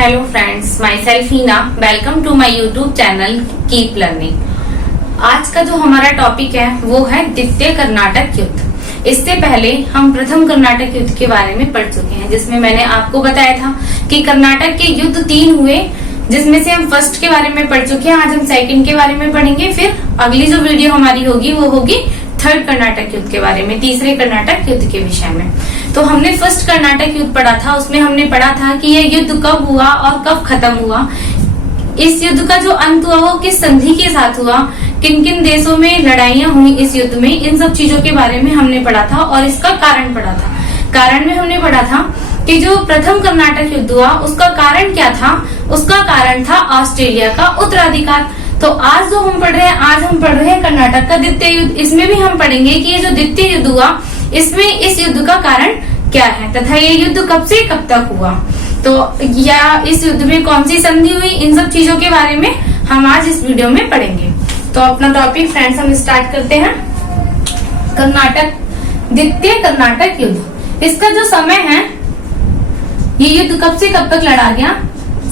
Hello friends, myself Heena. Welcome to my YouTube channel keep learning. आज का जो हमारा टॉपिक है वो है द्वितीय कर्नाटक युद्ध। इससे पहले हम प्रथम कर्नाटक युद्ध के बारे में पढ़ चुके हैं, जिसमें मैंने आपको बताया था कि कर्नाटक के युद्ध 3 हुए, जिसमें से हम फर्स्ट के बारे में पढ़ चुके हैं। आज हम सेकंड के बारे में पढ़ेंगे। फिर अगली जो वीडियो हमारी होगी वो होगी थर्ड कर्नाटक युद्ध के बारे में, तीसरे कर्नाटक युद्ध के विषय में। तो हमने फर्स्ट कर्नाटक युद्ध पढ़ा था, उसमें हमने पढ़ा था कि यह युद्ध कब हुआ और कब खत्म हुआ। इस युद्ध का जो अंत हुआ वो किस संधि के साथ हुआ, किन किन देशों में लड़ाइयां हुई इस युद्ध में, इन सब चीजों के बारे में हमने पढ़ा था और इसका कारण पढ़ा था। कारण में हमने पढ़ा था कि जो प्रथम कर्नाटक युद्ध हुआ उसका कारण क्या था। उसका कारण था ऑस्ट्रेलिया का उत्तराधिकार। तो आज जो हम पढ़ रहे हैं, आज हम पढ़ रहे हैं कर्नाटक का द्वितीय युद्ध। इसमें भी हम पढ़ेंगे कि ये जो द्वितीय युद्ध हुआ इसमें इस युद्ध का कारण क्या है तथा ये युद्ध कब से कब तक हुआ, तो या इस युद्ध में कौन सी संधि हुई, इन सब चीजों के बारे में हम आज इस वीडियो में पढ़ेंगे। तो अपना टॉपिक फ्रेंड्स हम स्टार्ट करते हैं। कर्नाटक द्वितीय कर्नाटक युद्ध, इसका जो समय है, ये युद्ध कब से कब तक लड़ा गया,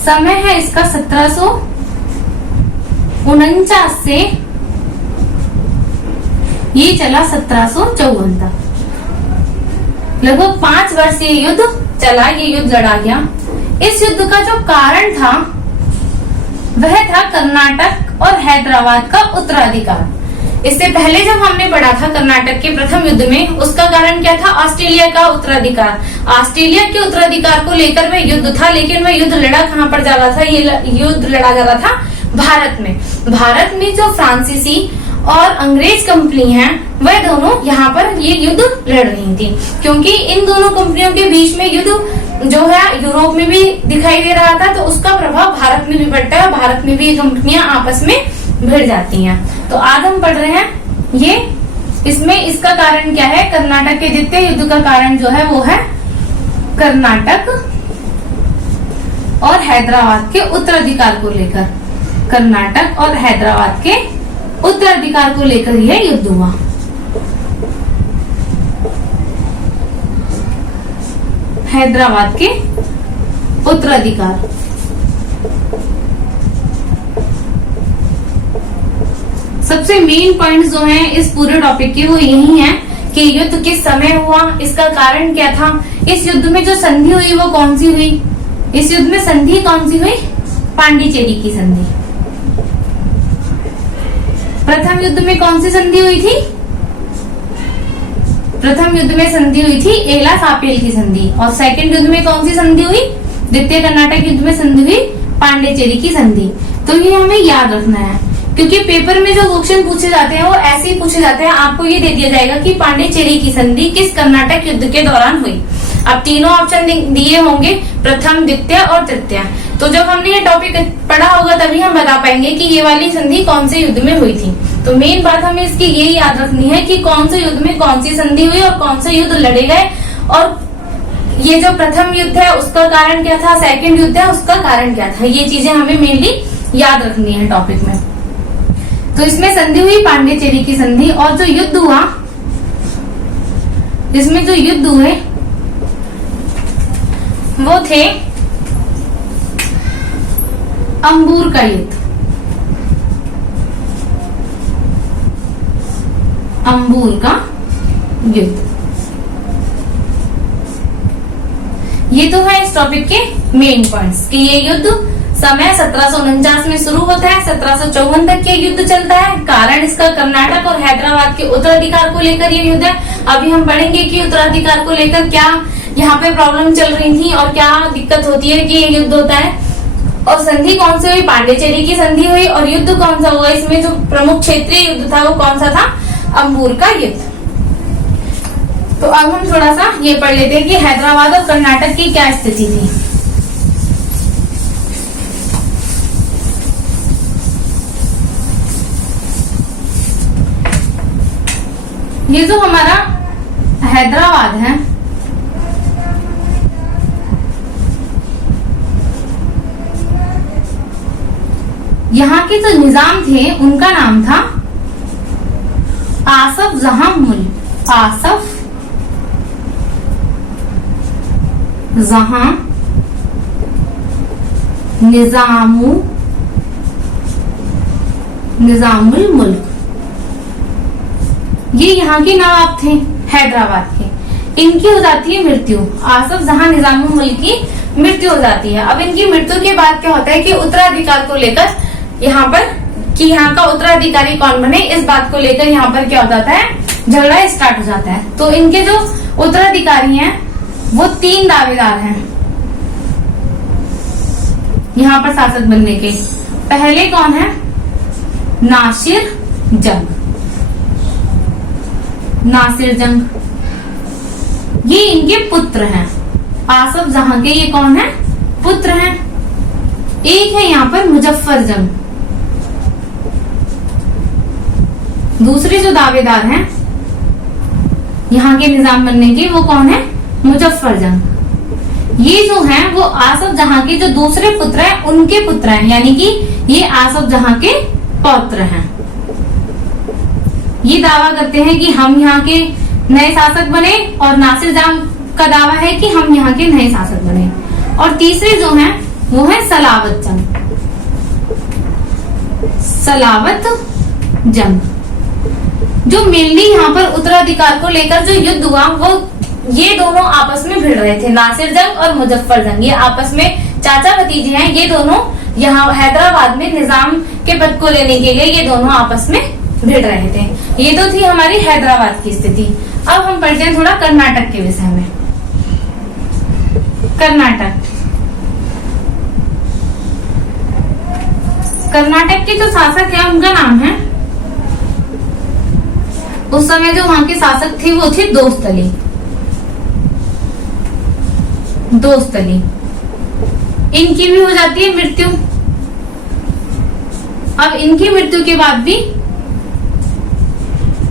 समय है इसका 1749 से ये चला 1754 तक। लगभग 5 वर्ष ये युद्ध चला, ये युद्ध लड़ा गया। इस युद्ध का जो कारण था वह था कर्नाटक और हैदराबाद का उत्तराधिकार। इससे पहले जब हमने पढ़ा था कर्नाटक के प्रथम युद्ध में, उसका कारण क्या था, ऑस्ट्रेलिया का उत्तराधिकार। ऑस्ट्रेलिया के उत्तराधिकार को लेकर वह युद्ध था, लेकिन वह युद्ध लड़ा कहाँ पर जा रहा था, ये युद्ध लड़ा जा रहा था भारत में। भारत में जो फ्रांसीसी और अंग्रेज कंपनी है वह दोनों यहाँ पर ये युद्ध लड़ रही थी, क्योंकि इन दोनों कंपनियों के बीच में युद्ध जो है यूरोप में भी दिखाई दे रहा था, तो उसका प्रभाव भारत में भी पड़ता है। भारत में भी ये कंपनियां आपस में भिड़ जाती हैं। तो आज हम पढ़ रहे हैं ये, इसमें इसका कारण क्या है, कर्नाटक के द्वितीय युद्ध का कारण जो है वो है कर्नाटक और हैदराबाद के उत्तराधिकार को लेकर। कर्नाटक और हैदराबाद के उत्तराधिकार को लेकर यह युद्ध हुआ। हैदराबाद के उत्तराधिकार, सबसे मेन पॉइंट जो हैं इस पूरे टॉपिक के वो यही है कि युद्ध किस समय हुआ, इसका कारण क्या था, इस युद्ध में जो संधि हुई वो कौन सी हुई। इस युद्ध में संधि कौन सी हुई, पांडिचेरी की संधि। प्रथम युद्ध में कौन सी संधि हुई थी, प्रथम युद्ध में संधि हुई थी एला सापेल की संधि। और सेकंड युद्ध में कौन सी संधि हुई, द्वितीय कर्नाटक युद्ध में संधि हुई पांडिचेरी की संधि। तो ये हमें याद रखना है, क्योंकि पेपर में जो क्वेश्चन पूछे जाते हैं वो ऐसे ही पूछे जाते हैं। आपको ये दे दिया जाएगा कि पांडिचेरी की संधि किस कर्नाटक युद्ध के दौरान हुई। अब तीनों ऑप्शन दिए होंगे, प्रथम, द्वितीय और तृतीय। तो जब हमने ये टॉपिक पढ़ा होगा तभी हम बता पाएंगे कि ये वाली संधि कौन से युद्ध में हुई थी। तो मेन बात हमें इसकी यही याद रखनी है कि कौन से युद्ध में कौन सी संधि हुई और कौन से युद्ध लड़े गए, और ये जो प्रथम युद्ध है उसका कारण क्या था, सेकंड युद्ध है उसका कारण क्या था। ये चीजें हमें मेनली याद रखनी है टॉपिक में। तो इसमें संधि हुई पांडिचेरी की संधि, और जो युद्ध हुआ, इसमें जो युद्ध हुए वो थे अंबूर का युद्ध। अंबूर का युद्ध, ये तो है इस टॉपिक के मेन पॉइंट्स कि ये युद्ध समय 1749 में शुरू होता है, 1754 तक ये युद्ध चलता है। कारण इसका कर्नाटक और हैदराबाद के उत्तराधिकार को लेकर ये युद्ध है। अभी हम पढ़ेंगे कि उत्तराधिकार को लेकर क्या यहाँ पे प्रॉब्लम चल रही थी और क्या दिक्कत होती है कि ये युद्ध होता है। और संधि कौन सी हुई, पांडिचेरी की संधि हुई। और युद्ध कौन सा हुआ, इसमें जो प्रमुख क्षेत्रीय युद्ध था वो कौन सा था, अंबूर का युद्ध। तो अब हम थोड़ा सा ये पढ़ लेते हैं कि हैदराबाद और कर्नाटक की क्या स्थिति थी। ये जो हमारा हैदराबाद है, यहाँ के जो निजाम थे उनका नाम था आसफ जहां मुल्क। आसफ जहां निजामुल मुल्क, ये यहाँ के नवाब थे हैदराबाद के। इनकी हो जाती है मृत्यु, आसफ जहां निजामुल मुल्क की मृत्यु हो जाती है। अब इनकी मृत्यु के बाद क्या होता है कि उत्तराधिकार को लेकर यहाँ पर कि यहाँ का उत्तराधिकारी कौन बने, इस बात को लेकर यहाँ पर क्या हो जाता है, झगड़ा स्टार्ट हो जाता है। तो इनके जो उत्तराधिकारी हैं वो 3 दावेदार हैं यहाँ पर शासक बनने के। पहले कौन है, नासिर जंग। नासिर जंग ये इनके पुत्र हैं, आसफ जहां के ये कौन है, पुत्र हैं। एक है यहाँ पर मुजफ्फर जंग। दूसरे जो दावेदार हैं यहाँ के निजाम बनने के वो कौन है, मुजफ्फर जंग। ये जो हैं वो आसफ जहां के जो दूसरे पुत्र हैं उनके पुत्र हैं, यानी कि ये आसफ जहां के पौत्र हैं। ये दावा करते हैं कि हम यहाँ के नए शासक बने, और नासिर जंग का दावा है कि हम यहाँ के नए शासक बने। और तीसरे जो हैं वो है सलावत जंग। सलावत जंग जो मेनली यहाँ पर उत्तराधिकार को लेकर जो युद्ध हुआ वो ये दोनों आपस में भिड़ रहे थे, नासिर जंग और मुजफ्फर जंग। ये आपस में चाचा भतीजे हैं, ये दोनों यहाँ हैदराबाद में निजाम के पद को लेने के लिए ये दोनों आपस में भिड़ रहे थे। ये तो थी हमारी हैदराबाद की स्थिति। अब हम पढ़ते हैं थोड़ा कर्नाटक के विषय में। कर्नाटक के जो शासक हैं उनका नाम है, उस समय जो वहां के शासक थे वो थे दोस्तली। इनकी भी हो जाती है मृत्यु। अब इनकी मृत्यु के बाद भी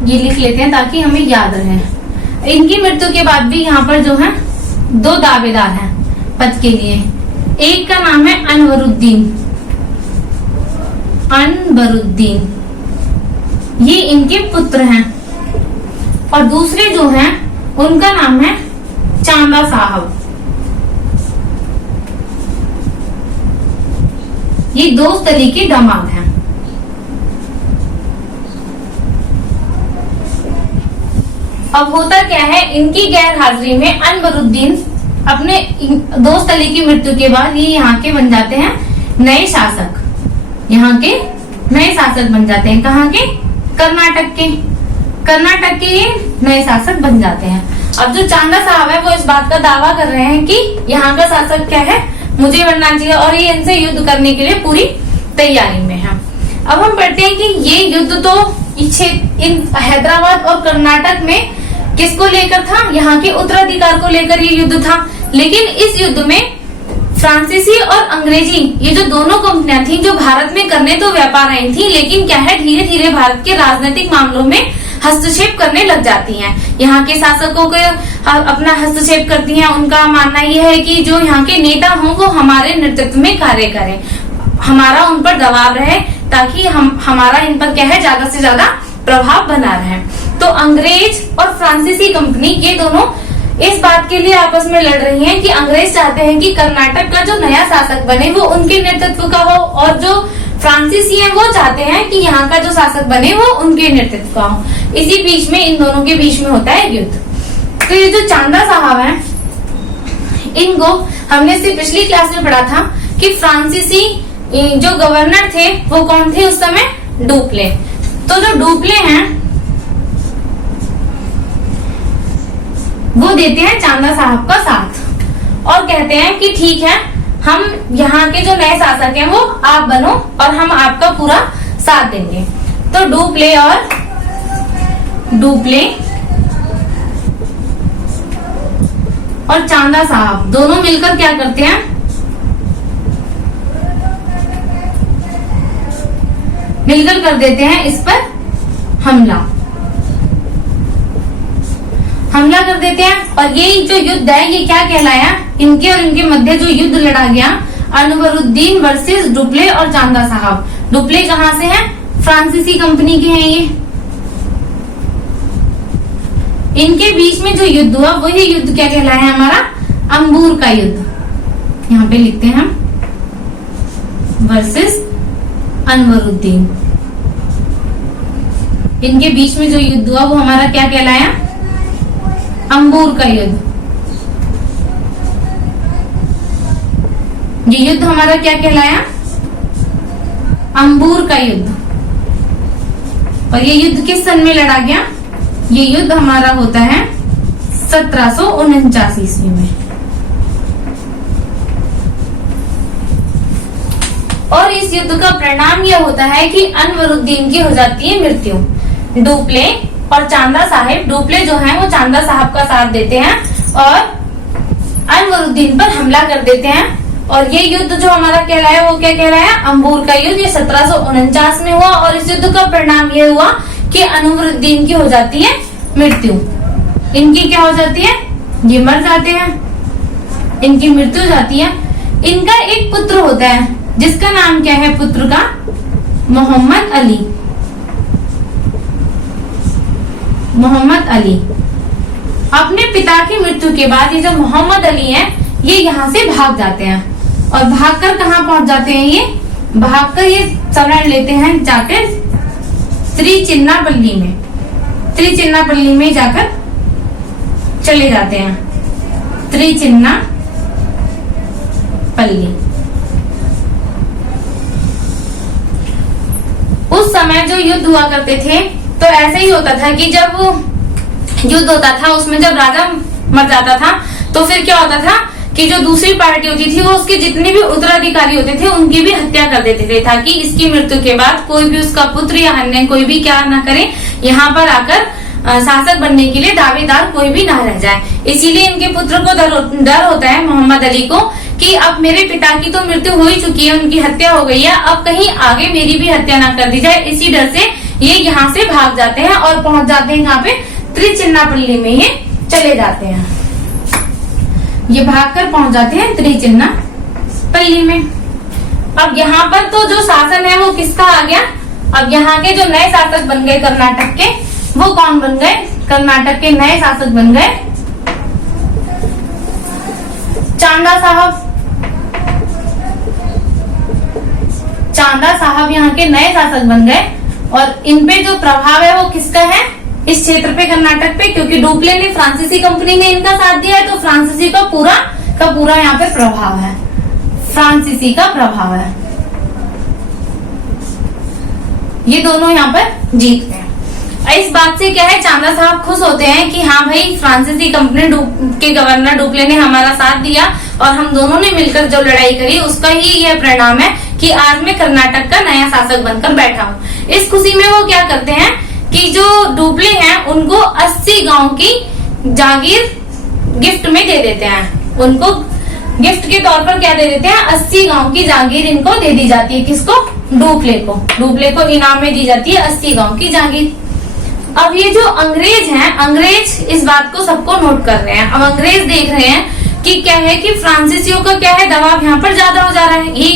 ये लिख लेते हैं ताकि हमें याद रहे। इनकी मृत्यु के बाद भी यहाँ पर जो है 2 दावेदार हैं पद के लिए। एक का नाम है अनवरुद्दीन, ये इनके पुत्र हैं। और दूसरे जो हैं उनका नाम है चांदा साहब। ये दोस्तली के दामाद हैं। अब होता क्या है, इनकी गैर हाजिरी में अनवरुद्दीन अपने दोस्तली की मृत्यु के बाद ये यहाँ के बन जाते हैं नए शासक। यहाँ के नए शासक बन जाते हैं, कहाँ के, कर्नाटक के ये नए शासक बन जाते हैं। अब जो चांदा साहब है वो इस बात का दावा कर रहे हैं कि यहाँ का शासक क्या है, मुझे बनना चाहिए, और ये इनसे युद्ध करने के लिए पूरी तैयारी में है। अब हम पढ़ते हैं कि ये युद्ध तो इन हैदराबाद और कर्नाटक में किसको लेकर था, यहाँ के उत्तराधिकार को लेकर ये युद्ध था। लेकिन इस युद्ध में फ्रांसीसी और अंग्रेजी ये जो दोनों कंपनियां थी जो भारत में करने तो व्यापार आई थी, लेकिन क्या है धीरे धीरे भारत के राजनीतिक मामलों में हस्तक्षेप करने लग जाती हैं। यहाँ के शासकों को अपना हस्तक्षेप करती हैं। उनका मानना यह है कि जो यहाँ के नेता हों वो हमारे नेतृत्व में कार्य करें, हमारा उन पर दबाव रहे, ताकि हमारा इन पर क्या है ज्यादा से ज्यादा प्रभाव बना रहे। तो अंग्रेज और फ्रांसीसी कंपनी ये दोनों इस बात के लिए आपस में लड़ रही हैं कि अंग्रेज चाहते हैं कि कर्नाटक का जो नया शासक बने वो उनके नेतृत्व का हो, और जो फ्रांसीसी हैं वो चाहते हैं कि यहाँ का जो शासक बने वो उनके नेतृत्व का हो। इसी बीच में इन दोनों के बीच में होता है युद्ध। तो ये जो चांदा साहब हैं, इनको हमने से पिछली क्लास में पढ़ा था कि फ्रांसीसी जो गवर्नर थे वो कौन थे उस समय, डुप्ले। तो जो डुप्ले हैं वो देते हैं चांदा साहब का साथ और कहते हैं कि ठीक है, हम यहाँ के जो नए शासक हैं वो आप बनो और हम आपका पूरा साथ देंगे। तो डुप्ले और चांदा साहब दोनों मिलकर क्या करते हैं, मिलकर कर देते हैं इस पर हमला कर देते हैं। और ये जो युद्ध है ये क्या कहलाया, इनके और इनके मध्य जो युद्ध लड़ा गया, अनवरुद्दीन वर्सेस डुप्ले और चांदा साहब। डुप्ले कहाँ से हैं, फ्रांसीसी कंपनी के हैं ये। इनके बीच में जो युद्ध हुआ वही युद्ध क्या कहलाया है हमारा, अंबूर का युद्ध। यहाँ पे लिखते हैं हम वर्सेस अनवरुद्दीन। इनके बीच में जो युद्ध हुआ वो हमारा क्या कहलाया? अंबूर का युद्ध। ये युद्ध हमारा क्या कहलाया? अंबूर का युद्ध। और ये युद्ध किस सन में लड़ा गया? ये युद्ध हमारा होता है 1749 ईस्वी में। और इस युद्ध का परिणाम यह होता है कि अनवरुद्दीन की हो जाती है मृत्यु। डुप्ले और चांदा साहिब, डुप्ले जो है वो चांदा साहब का साथ देते हैं और अनवरुद्दीन पर हमला कर देते हैं। और ये युद्ध जो हमारा कहलाया वो क्या कहलाया? अंबूर का युद्ध। ये 1749 में हुआ और इस युद्ध का परिणाम ये हुआ कि अनवरुद्दीन की हो जाती है मृत्यु। इनकी क्या हो जाती है? ये मर जाते हैं, इनकी मृत्यु हो जाती है। इनका एक पुत्र होता है जिसका नाम क्या है पुत्र का? मोहम्मद अली। मोहम्मद अली अपने पिता की मृत्यु के बाद ये जो मोहम्मद अली हैं ये यहाँ से भाग जाते हैं। और भागकर कहाँ पहुंच जाते हैं? ये भागकर ये शरण लेते हैं जाकर त्रिचिन्नापल्ली में। त्रिचिन्नापल्ली में जाकर चले जाते हैं। त्रिचिन्नापल्ली। उस समय जो युद्ध हुआ करते थे तो ऐसे ही होता था कि जब युद्ध होता था उसमें जब राजा मर जाता था तो फिर क्या होता था कि जो दूसरी पार्टी होती थी वो उसके जितने भी उत्तराधिकारी होते थे उनकी भी हत्या कर देते थे, ताकि इसकी मृत्यु के बाद कोई भी उसका पुत्र या अन्य कोई भी क्या ना करे, यहाँ पर आकर शासक बनने के लिए दावेदार कोई भी ना रह जाए। इसीलिए इनके पुत्र को डर होता है मोहम्मद अली को कि अब मेरे पिता की तो मृत्यु हो ही चुकी है, उनकी हत्या हो गई है, अब कहीं आगे मेरी भी हत्या ना कर दी जाए। इसी डर से ये यहाँ से भाग जाते हैं और पहुंच जाते हैं यहाँ पे त्रिचिन्नापल्ली में ये चले जाते हैं। ये भागकर पहुंच जाते हैं त्रिचिन्नापल्ली में। अब यहाँ पर तो जो शासन है वो किसका आ गया? अब यहाँ के जो नए शासक बन गए कर्नाटक के, वो कौन बन गए? कर्नाटक के नए शासक बन गए चांदा साहब। चांदा साहब यहाँ के नए शासक बन गए और इनपे जो प्रभाव है वो किसका है इस क्षेत्र पे, कर्नाटक पे? क्योंकि डुप्ले ने फ्रांसीसी कंपनी ने इनका साथ दिया है तो फ्रांसीसी का पूरा यहाँ पे प्रभाव है। फ्रांसीसी का प्रभाव है। ये दोनों यहाँ पर जीतते हैं। इस बात से क्या है, चांदा साहब खुश होते हैं कि हाँ भाई फ्रांसीसी कंपनी के गवर्नर डुप्ले ने हमारा साथ दिया और हम दोनों ने मिलकर जो लड़ाई करी उसका ही यह परिणाम है कि आज मैं कर्नाटक का नया शासक बनकर बैठा हूँ। इस खुशी में वो क्या करते हैं कि जो डुप्ले हैं उनको 80 गांव की जागीर गिफ्ट में दे देते हैं। उनको गिफ्ट के तौर पर क्या दे देते हैं? 80 गांव की जागीर इनको दे दी जाती है। किसको? डुप्ले को। डुप्ले को इनाम में दी जाती है 80 गांव की जागीर। अब ये जो अंग्रेज हैं, अंग्रेज इस बात को सबको नोट कर रहे हैं। अब अंग्रेज देख रहे हैं कि क्या है कि फ्रांसीसियों का क्या है दबाव यहाँ पर ज्यादा हो जा रहा है। ये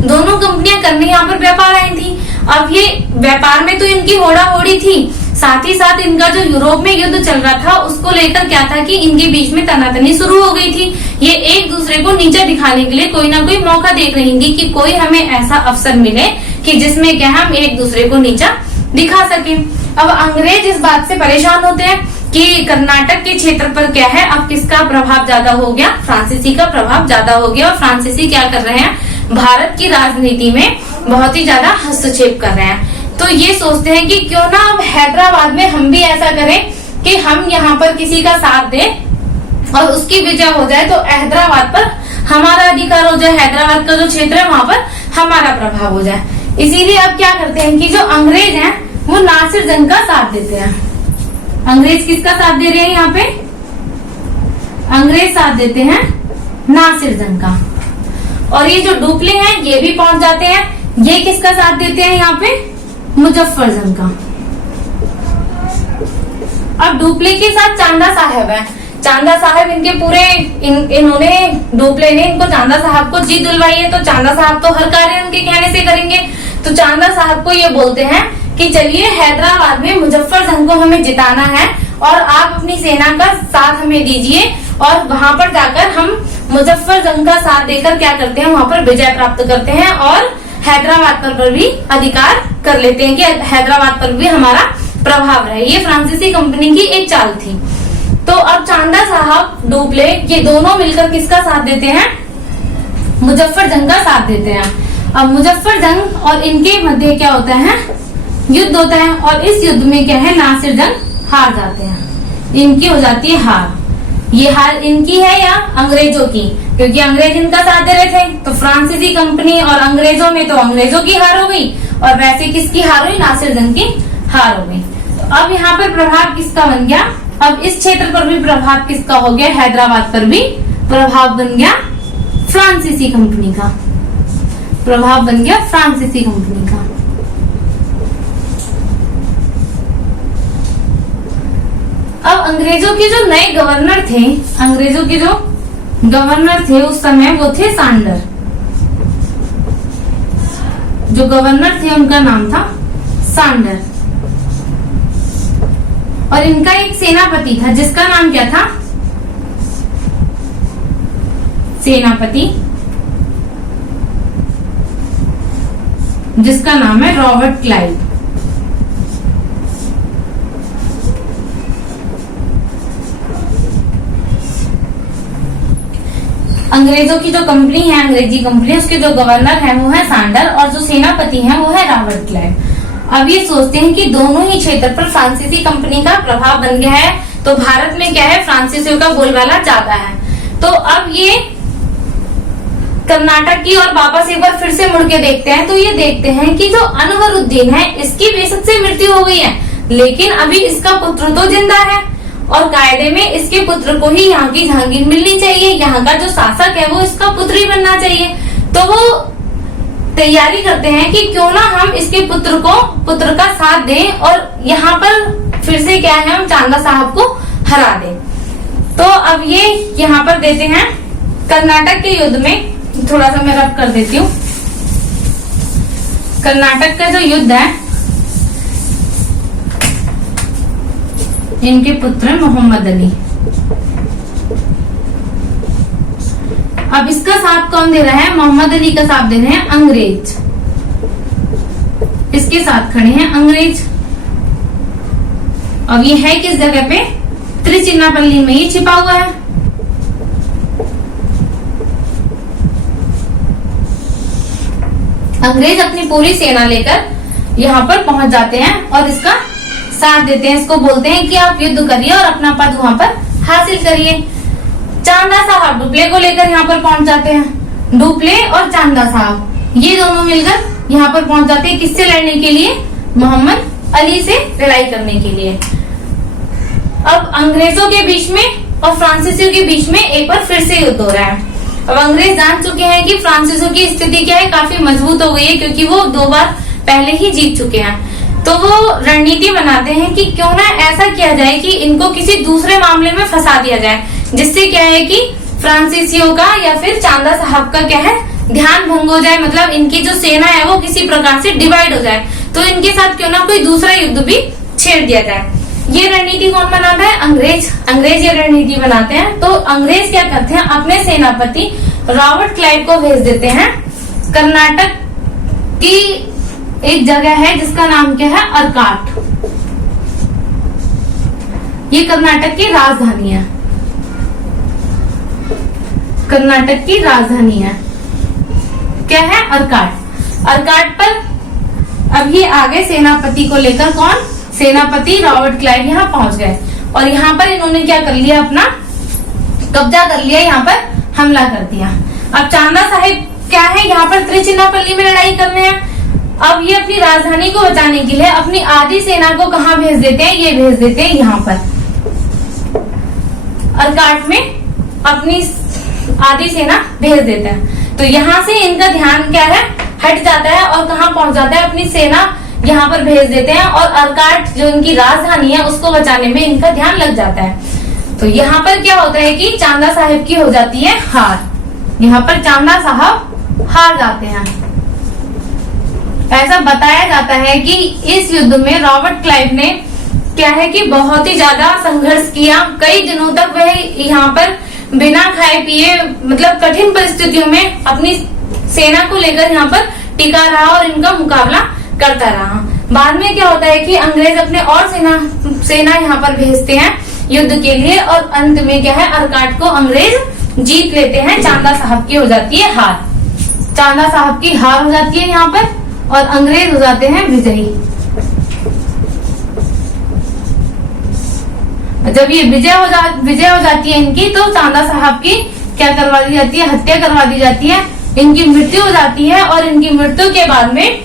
दोनों कंपनियां करने यहाँ पर व्यापार आई थी। अब ये व्यापार में तो इनकी होड़ा होड़ी थी, साथ ही साथ इनका जो यूरोप में युद्ध चल रहा था उसको लेकर क्या था कि इनके बीच में तनातनी शुरू हो गई थी। ये एक दूसरे को नीचा दिखाने के लिए कोई ना कोई मौका देख रही थी कि कोई हमें ऐसा अवसर मिले कि जिसमें क्या हम एक दूसरे को नीचा दिखा सके। अब अंग्रेज इस बात से परेशान होते हैं कि कर्नाटक के क्षेत्र पर क्या है, अब किसका प्रभाव ज्यादा हो गया? फ्रांसीसी का प्रभाव ज्यादा हो गया। और फ्रांसीसी क्या कर रहे हैं? भारत की राजनीति में बहुत ही ज्यादा हस्तक्षेप कर रहे हैं। तो ये सोचते हैं कि क्यों ना अब हैदराबाद में हम भी ऐसा करें कि हम यहाँ पर किसी का साथ दें और उसकी विजय हो जाए तो हैदराबाद पर हमारा अधिकार हो जाए, हैदराबाद का जो क्षेत्र है वहां पर हमारा प्रभाव हो जाए। इसीलिए अब क्या करते हैं कि जो अंग्रेज हैं वो नासिर जंग का साथ देते हैं। अंग्रेज किसका साथ दे रहे हैं यहाँ पे? अंग्रेज साथ देते हैं नासिर जंग का। और ये जो डुप्ले हैं ये भी पहुंच जाते हैं। ये किसका साथ देते हैं यहाँ पे? मुजफ्फर जंग का। अब डुप्ले के साथ चांदा साहब है। चांदा साहब इनके पूरे इन्होंने डुप्ले ने इनको चांदा साहब को जीत दिलवाई है, तो चांदा साहब तो हर कार्य उनके कहने से करेंगे। तो चांदा साहब को ये बोलते हैं कि चलिए हैदराबाद में मुजफ्फर जंग को हमें जिताना है और आप अपनी सेना का साथ हमें दीजिए और वहां पर जाकर हम मुजफ्फर जंग का साथ देकर क्या करते हैं, वहां पर विजय प्राप्त करते हैं और हैदराबाद पर भी अधिकार कर लेते हैं कि हैदराबाद पर भी हमारा प्रभाव रहे। ये फ्रांसीसी कंपनी की एक चाल थी। तो अब चांदा साहब, डुप्ले, ये दोनों मिलकर किसका साथ देते हैं? मुजफ्फर जंग का साथ देते हैं। अब मुजफ्फर जंग और इनके मध्य क्या होता है? युद्ध होता है, और इस युद्ध में क्या है, नासिर जंग हार जाते हैं, इनकी हो जाती है हार। ये हार इनकी है या अंग्रेजों की? क्योंकि अंग्रेज इनका साथ दे रहे थे, तो फ्रांसीसी कंपनी और अंग्रेजों में तो अंग्रेजों की हार हो गई, और वैसे किसकी हार हुई? नासिर जंग की हार हो गई। तो अब यहाँ पर प्रभाव किसका बन गया? अब इस क्षेत्र पर भी प्रभाव किसका हो गया? हैदराबाद पर भी प्रभाव बन गया फ्रांसीसी कंपनी का। प्रभाव बन गया फ्रांसीसी कंपनी का। अब अंग्रेजों के जो नए गवर्नर थे, अंग्रेजों के जो गवर्नर थे उस समय, वो थे सांडर। जो गवर्नर थे उनका नाम था सांडर, और इनका एक सेनापति था जिसका नाम क्या था? सेनापति जिसका नाम है रॉबर्ट क्लाइव। अंग्रेजों की जो कंपनी है, अंग्रेजी कंपनी, उसके जो गवर्नर है वो है सांडर, और जो सेनापति है वो है रॉबर्ट क्लाइव। अब ये सोचते हैं कि दोनों ही क्षेत्र पर फ्रांसीसी कंपनी का प्रभाव बन गया है, तो भारत में क्या है, फ्रांसीसियों का बोलबाला ज्यादा है। तो अब ये कर्नाटक की और वापस एक बार फिर से मुड़ के देखते हैं, तो ये देखते हैं कि जो अनवरुद्दीन है, इसकी बेशक से मृत्यु हो गई है, लेकिन अभी इसका पुत्र तो जिंदा है, और कायदे में इसके पुत्र को ही यहाँ की जहांगीर मिलनी चाहिए, यहाँ का जो शासक है वो इसका पुत्र ही बनना चाहिए। तो वो तैयारी करते हैं कि क्यों ना हम इसके पुत्र का साथ दें, और यहाँ पर फिर से क्या है, हम चांदा साहब को हरा दें। तो अब ये यहाँ पर देते हैं कर्नाटक के युद्ध में, थोड़ा सा मैं रब कर देती हूँ। कर्नाटक का जो युद्ध है, इनके पुत्र मोहम्मद अली। अब इसका साथ कौन दे रहा है? मोहम्मद अली का साथ दे रहे हैं अंग्रेज। इसके साथ खड़े हैं अंग्रेज। अब ये है किस जगह पे? त्रिचिन्नापल्ली में ये छिपा हुआ है। अंग्रेज अपनी पूरी सेना लेकर यहाँ पर पहुंच जाते हैं और इसका साथ देते हैं। इसको बोलते हैं कि आप युद्ध करिए और अपना पद वहां पर हासिल करिए। चांदा साहब डुप्ले को लेकर यहाँ पर पहुंच जाते हैं। डुप्ले और चांदा साहब ये दोनों मिलकर यहाँ पर पहुंच जाते हैं, किससे लड़ने के लिए? मोहम्मद अली से लड़ाई करने के लिए। अब अंग्रेजों के बीच में और फ्रांसीसियों के बीच में एक बार फिर से युद्ध हो रहा है। अब अंग्रेज जान चुके हैं कि फ्रांसीसियों की स्थिति क्या है, काफी मजबूत हो गई है, क्योंकि वो 2 बार पहले ही जीत चुके हैं। तो वो रणनीति बनाते हैं कि क्यों ना ऐसा किया जाए कि इनको किसी दूसरे मामले में फंसा दिया जाए, जिससे क्या है कि फ्रांसीसियों का या फिर चांदा साहब का क्या है, ध्यान भंग हो जाए, मतलब इनकी जो सेना है वो किसी प्रकार से डिवाइड हो जाए। तो इनके साथ क्यों ना कोई दूसरा युद्ध भी छेड़ दिया जाए। ये रणनीति कौन बनाता है? अंग्रेज। अंग्रेज ये रणनीति बनाते हैं। तो अंग्रेज क्या करते हैं, अपने सेनापति रॉबर्ट क्लाइव को भेज देते हैं कर्नाटक की एक जगह है जिसका नाम क्या है, अर्काट। ये कर्नाटक की राजधानी है। कर्नाटक की राजधानी है क्या है? अर्काट। अर्काट पर अब ये आगे सेनापति को लेकर, कौन? सेनापति रॉबर्ट क्लाइव यहाँ पहुंच गए और यहाँ पर इन्होंने क्या कर लिया, अपना कब्जा कर लिया, यहाँ पर हमला कर दिया। अब चांदा साहिब क्या है, यहाँ पर त्रिचिन्नापल्ली में लड़ाई कर रहे हैं। अब ये अपनी राजधानी को बचाने के लिए अपनी आधी सेना को कहाँ भेज देते हैं? ये भेज देते हैं यहाँ पर अर्काट में, अपनी आधी सेना भेज देते हैं। तो यहाँ से इनका ध्यान क्या है, हट जाता है और कहाँ पहुंच जाता है, अपनी सेना यहाँ पर भेज देते हैं और अर्काट जो इनकी राजधानी है उसको बचाने में इनका ध्यान लग जाता है। तो यहाँ पर क्या होता है कि चांदा साहिब की हो जाती है हार। यहाँ पर चांदा साहब हार जाते हैं। ऐसा बताया जाता है कि इस युद्ध में रॉबर्ट क्लाइव ने क्या है कि बहुत ही ज्यादा संघर्ष किया। कई दिनों तक वह यहाँ पर बिना खाए पिए, मतलब कठिन परिस्थितियों में अपनी सेना को लेकर यहाँ पर टिका रहा और इनका मुकाबला करता रहा। बाद में क्या होता है कि अंग्रेज अपने और सेना यहाँ पर भेजते हैं युद्ध के लिए, और अंत में क्या है, अर्काट को अंग्रेज जीत लेते हैं। चांदा साहब की हो जाती है हार, चांदा साहब की हार हो जाती है यहाँ पर, और अंग्रेज हो जाते हैं विजयी। जब ये विजय हो जाती है इनकी, तो चांदा साहब की क्या करवा दी जाती है, हत्या करवा दी जाती है, इनकी मृत्यु हो जाती है। और इनकी मृत्यु के बाद में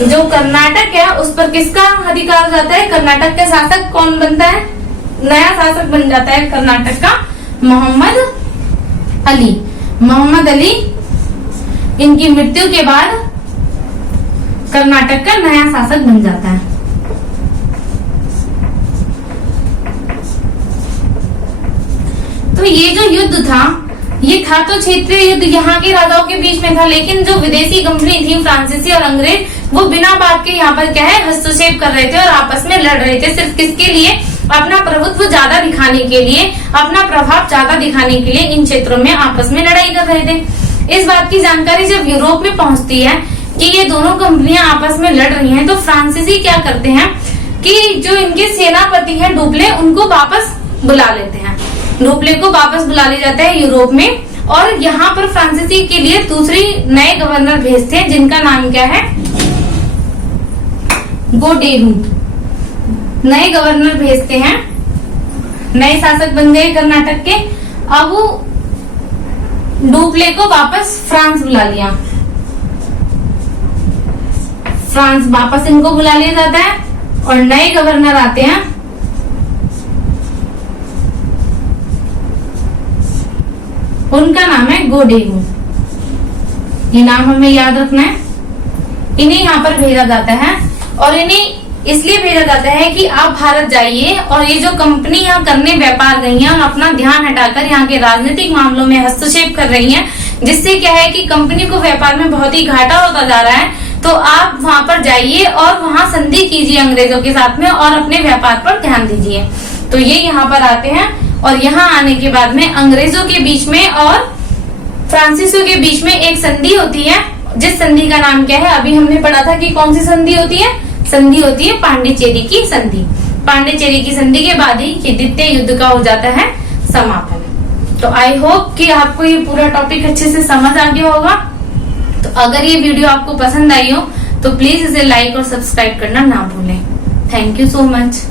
जो कर्नाटक है उस पर किसका अधिकार हो जाता है, कर्नाटक के शासक कौन बनता है, नया शासक बन जाता है कर्नाटक का मोहम्मद अली। मोहम्मद अली इनकी मृत्यु के बाद कर्नाटक का नया शासक बन जाता है। तो ये जो युद्ध था, ये था तो क्षेत्रीय युद्ध यहाँ के राजाओं के बीच में था, लेकिन जो विदेशी कंपनी थी फ्रांसीसी और अंग्रेज, वो बिना बात के यहाँ पर क्या है, हस्तक्षेप कर रहे थे और आपस में लड़ रहे थे। सिर्फ किसके लिए, अपना प्रभुत्व ज्यादा दिखाने के लिए, अपना प्रभाव ज्यादा दिखाने के लिए इन क्षेत्रों में आपस में लड़ाई कर रहे थे। इस बात की जानकारी जब यूरोप में पहुंचती है कि ये दोनों कंपनियां आपस में लड़ रही हैं, तो फ्रांसीसी क्या करते हैं कि जो इनके सेनापति हैं डुप्ले, उनको वापस बुला लेते हैं। डुप्ले को वापस बुला लिया जाता है यूरोप में, और यहाँ पर फ्रांसीसी के लिए दूसरी नए गवर्नर भेजते हैं जिनका नाम क्या है, गोडेहू। नए गवर्नर भेजते हैं, नए शासक बन गए कर्नाटक के। अब डुप्ले को वापस फ्रांस बुला लिया, फ्रांस वापस इनको बुला लिया जाता है, और नए गवर्नर आते हैं, उनका नाम है गोडेहू। ये नाम हमें याद रखना है। इन्हें यहाँ पर भेजा जाता है, और इन्हें इसलिए भेजा जाता है कि आप भारत जाइए, और ये जो कंपनी यहाँ करने व्यापार गई हैं और अपना ध्यान हटाकर यहाँ के राजनीतिक मामलों में हस्तक्षेप कर रही हैं, जिससे क्या है कि कंपनी को व्यापार में बहुत ही घाटा होता जा रहा है। तो आप वहां पर जाइए और वहां संधि कीजिए अंग्रेजों के साथ में, और अपने व्यापार पर ध्यान दीजिए। तो ये यहाँ पर आते हैं, और यहाँ आने के बाद में अंग्रेजों के बीच में और फ्रांसीसियों के बीच में एक संधि होती है, जिस संधि का नाम क्या है, अभी हमने पढ़ा था कि कौन सी संधि होती है, संधि होती है पांडिचेरी की संधि। पांडिचेरी की संधि के बाद ही ये द्वितीय युद्ध का हो जाता है समापन। तो आई होप कि आपको ये पूरा टॉपिक अच्छे से समझ आ गया होगा। तो अगर ये वीडियो आपको पसंद आई हो तो प्लीज इसे लाइक और सब्सक्राइब करना ना भूलें। Thank you so much.